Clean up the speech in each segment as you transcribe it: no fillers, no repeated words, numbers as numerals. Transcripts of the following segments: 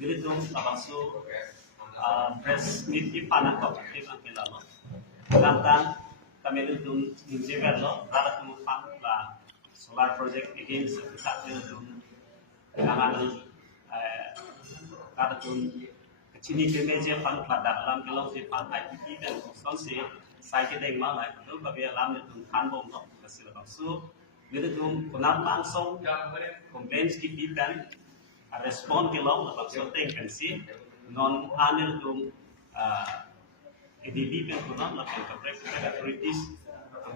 Gilitum abasu press meet di panak kok ang kilalo. Lantan kami litum injeverlo rada tumupang la solar project again sa litum kangan rada tum kecini kemeje pan pada dalam kalau si pan IPP dan kosong si saya kita yang mana itu bagi alam litum kanbom no kasih abasu gilitum kunam langsung complaints ki pipan respond ke long about something can see non anil dum EDB kan kunam la kan authorities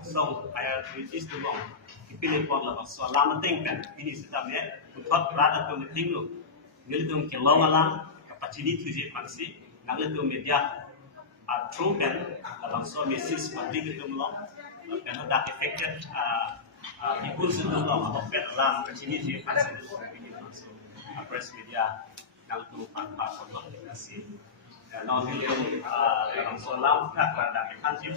so higher authorities tu long dipilih pon la so lama ting kan ini sebenarnya untuk rada tu meeting lu ngil dum ke long alam capacity tu je pansi ngil dum media true kan abang so message public tu long kan ada affected people tu long about alam capacity je pansi press media yang tu pantas untuk dikasih. Non itu dalam soal pada kanji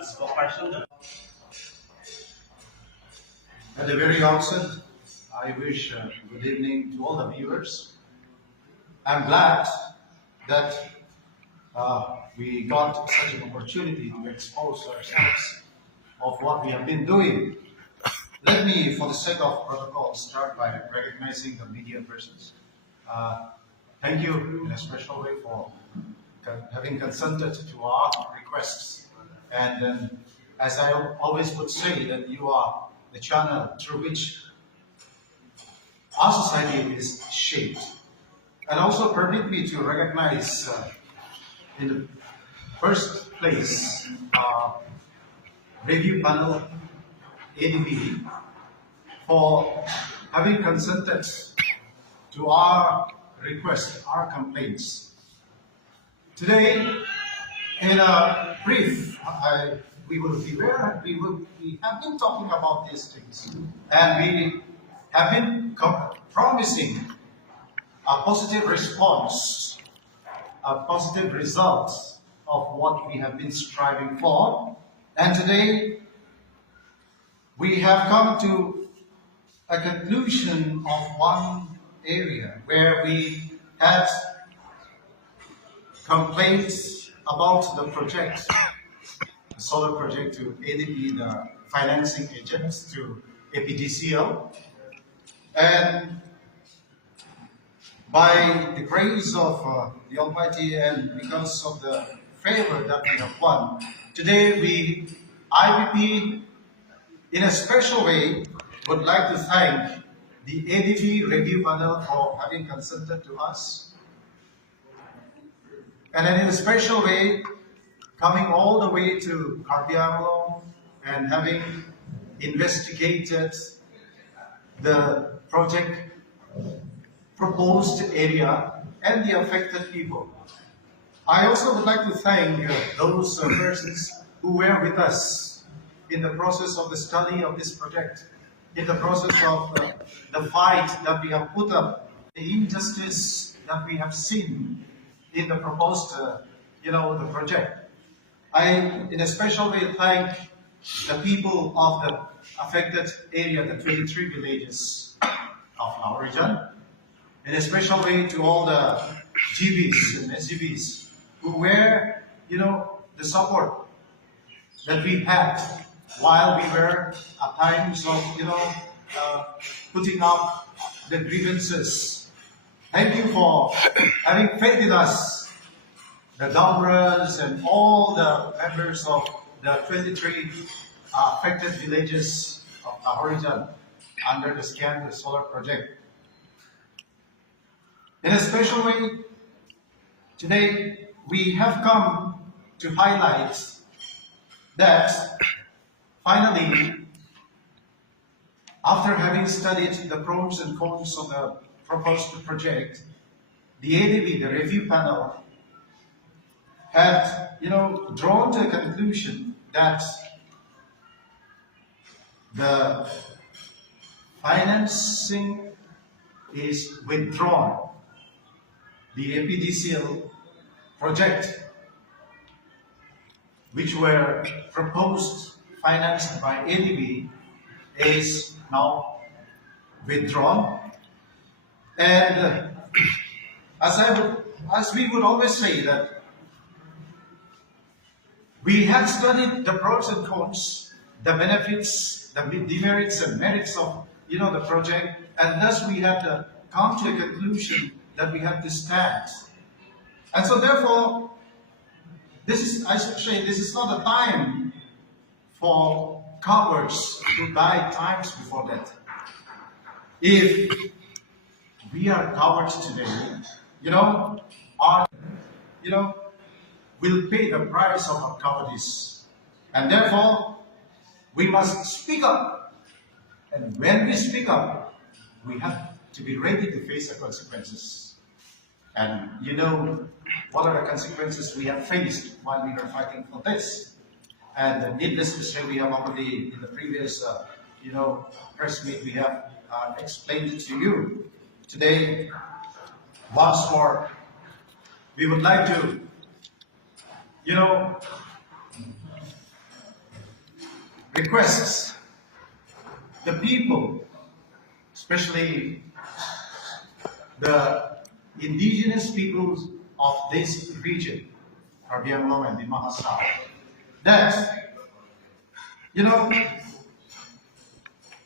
spokesperson. At the very outset, I wish good evening to all the viewers. I'm glad that we got such an opportunity to expose ourselves of what we have been doing. Let me, for the sake of protocol, start by recognizing the media persons. Thank you in a special way for having consented to our requests. And as I always would say, that you are the channel through which our society is shaped. And also permit me to recognize in the first place review panel ADB for having consented to our request, our complaints. Today, in a brief, we have been talking about these things, and we have been promising a positive response, a positive result of what we have been striving for. And today, we have come to a conclusion of one area where we had complaints about the project, the solar project, to ADB, the financing agents, to APDCL. And by the grace of the Almighty and because of the favor that we have won, today we, IPP, in a special way, would like to thank the ADB review panel for having consented to us. And then in a special way, coming all the way to Karpiarlo and having investigated the project proposed area and the affected people. I also would like to thank those persons who were with us in the process of the study of this project, in the process of the fight that we have put up, the injustice that we have seen in the proposed, the project. I, in a special way, thank the people of the affected area, the 23 villages of our region. In a special way to all the GBs and SGBs who were, the support that we had while we were at times of, putting up the grievances. Thank you for having faith in us, the Damras and all the members of the 23 affected villages of our region under the SCAN, the solar project. In a special way, today we have come to highlight that finally, after having studied the pros and cons of the proposed project, the ADB, the review panel, had drawn to a conclusion that the financing is withdrawn. The APDCL project, which were proposed, financed by ADB, is now withdrawn. And as we would always say that we have studied the pros and cons, the benefits, the demerits and merits of the project, and thus we have to come to a conclusion that we have to stand. And so therefore, I should say, this is not a time for cowards to die times before that. If we are cowards today, will pay the price of our cowardice. And therefore, we must speak up. And when we speak up, we have to be ready to face the consequences. And what are the consequences we have faced while we were fighting for this? And needless to say, we have already, in the previous, press meet, we have explained it to you. Today, once more, we would like to, request the people, especially the indigenous peoples of this region, Karbianglo and the Mahasal, that,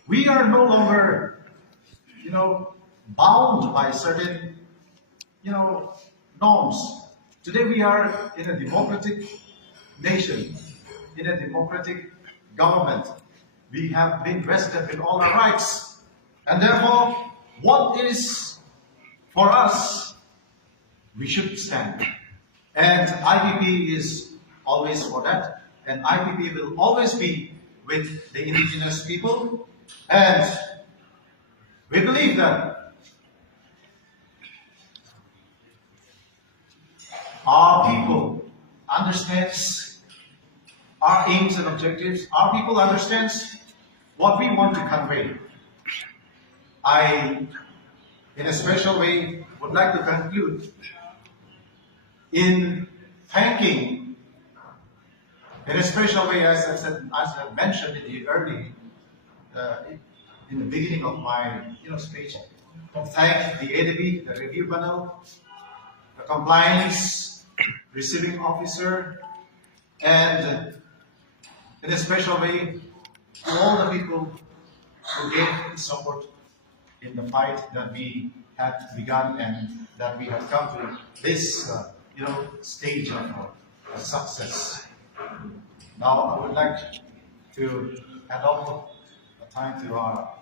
we are no longer, bound by certain, norms. Today we are in a democratic nation, in a democratic government. We have been vested with all our rights. And therefore, what is for us, we should stand. And IPP is always for that. And IPP will always be with the indigenous people. And we believe that our people understands our aims and objectives. Our people understands what we want to convey. I, in a special way, would like to conclude in thanking, in a special way, as I mentioned in the early, in the beginning of my speech, thank the ADB, the review panel, the compliance receiving officer, and in a special way, to all the people who gave support in the fight that we had begun and that we have come to this, stage of success. Now, I would like to hand over the time to our.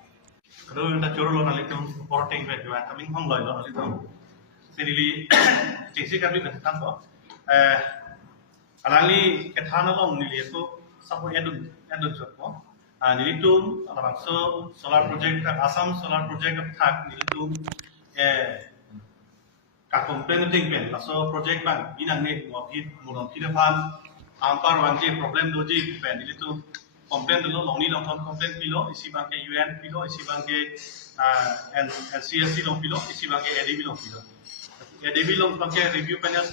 Alangli kethana long niliato sapo edun jotmo nilitum alangso solar project Assam solar project thak nilitum kakong planting pen laso project bang binang ne ngopit mulon pidaphan ampar wangji problem doji pen nilitum complain dulu long ni long thon complain pilo isi bangke UN pilo isi bangke NCSC long pilo isi bangke ADB long pilo ADB long bangke review panel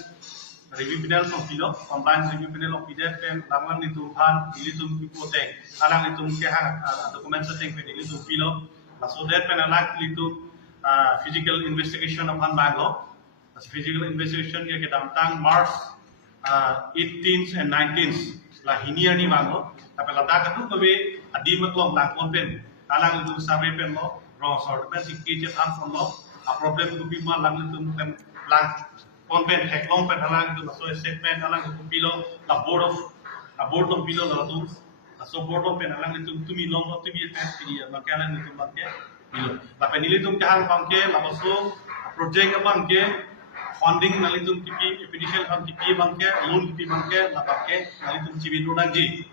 from pilo, compliance review panel of PDF pen, langan nitum han, ilitum ipoteng, alang nitum kehang, document setting pen ilitum pilo, so that pen alang ilitum physical investigation of han Bangalore, physical investigation ke damtang March 18th and 19th, la hinia ni Bangalore, tapi lada katu kabe adi matlong langkon pen, alang ilitum survey pen lo, wrong sort pen sikit han from lo, a problem tu bima lang ilitum pen lang konven hek long pen halang itu so statement halang itu pilo la board of pilo la tu so board of pen halang itu tumi long tu bi pen pili makalan itu bangke pilo la pen ili tum kahang bangke la so project bangke funding nali tum kipi financial fund kipi bangke loan kipi bangke la bangke nali tum cibi rodangji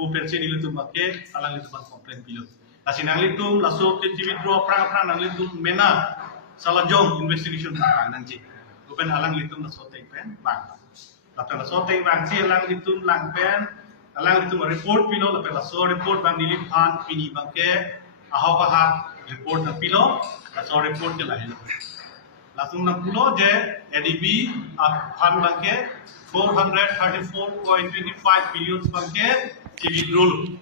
pu pension ili tum bangke halang itu bang complain pilo la sinali tum la so cibi draw prang nali tum mena salah jong investigation nangji bukan alang litum na soteng pen bang. Lapan na soteng bang si alang litum lang pen, alang litum report pilo, lapan na so report bang niliphan pini bangke, ahaw kahat report na pilo, na so report ke lahin. Langsung na pulo je ADB phan bangke 434.25 billion bangke cibi drolu.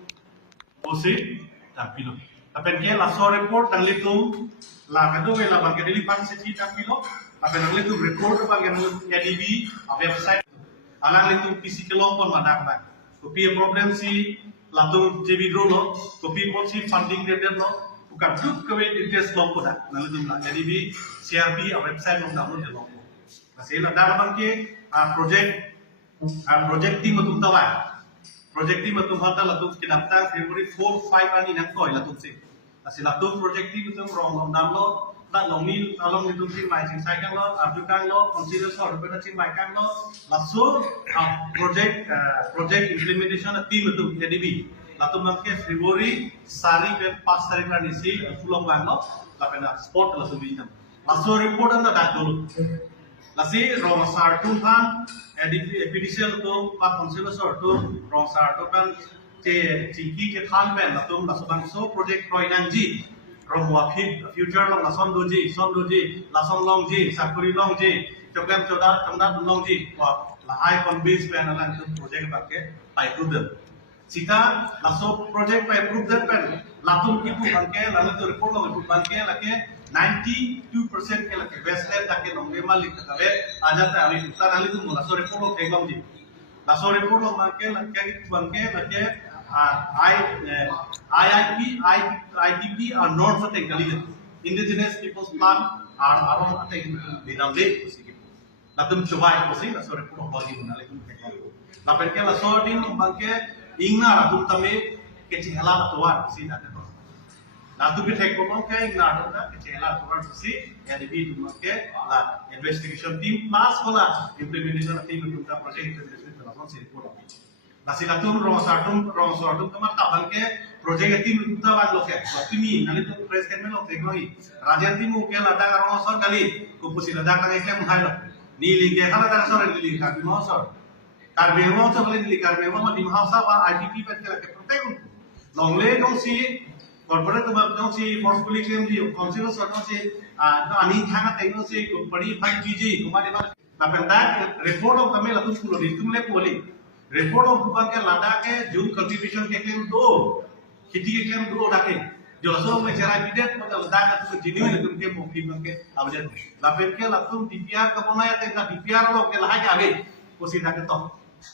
Osi na pilo. Apen ke la so report dan litum la kado la bang ke dilipan seti tak pilo. Apen litum report bang ke KDB website. Alang litum PC kelong pon madak bang. Kopi problem si latung JB lo, kopi pon si funding dia lo. Bukan duk ke details long poda. Lalu litum la KDB CRB website long download dia long. Masih ada bang ke project team matum tawai. Project team matum hata latung kinapta February 4-5 ani nak koi latung si. Nasi latung project team matum rong dam lo, tak long ni along litung si mai sing sai kang lo, abdu kang lo, consider sor pada sing mai kang lo. Langsung project implementation team matum KDB. Latung bang ke February sari ke 5 tarik kan isi fulong bang lo, lapena sport langsung bijam. Langsung report anda dah dulu. Lasi rong sartum pan epidicial tu pat konselor sor tu rong sartum pan te tinggi ke khan ben latum lasubang so project proinanji rong wafid future long lasom doji lasom long ji sakuri long ji program chodat long ji wa la high convince pen alang tu project bakke pai prudent sita laso project pai prudent pen latum ibu bangke lalu tu report long ibu bangke lake 92% के लगे Westland तक के नंगे मालिक तबे आजा ते अभी उत्तर आली तुम लासो रिपोर्ट लो देखो जी लासो रिपोर्ट लो मार्के लगे कि बनके लगे IPP are not for technically indigenous people's plan are on without it latum coba itu sih laso report lo bagi menali tuh lapen ke laso din banke ingna latum tame kecihela tuan sih ada Natu pitek ko ke ingna ada kecihela tuan sih ya di bidu ke la investigation team plus kola implementation team itu kita project implementation langsung sih report nasi latum rong sartum kamar tabal ke project team itu wan lo ke waktu ini nanti tuh presiden melo teknologi rajan timu ke lada rong sor kali kupusi lada kan ekle muhai lo nili ke kala dar sor nili ka bimo sor karbemo sor nili karbemo ma dimhasa ba IPP Party ke protect longle dong si corporate dong si forcefully claim di council sor dong si ani thanga tekno si badi 5G kumari ba na pendak report of kami latum pulo di tumle poli report of bukan ke lada ke jum contribution ke claim do खेती के claim do dake jolaso me chara bidet pada lada ka tu genuine tum ke mofi ke abjad lapet ke latum DPR ka bona ya te DPR lo ke lahai ke age kosi dake to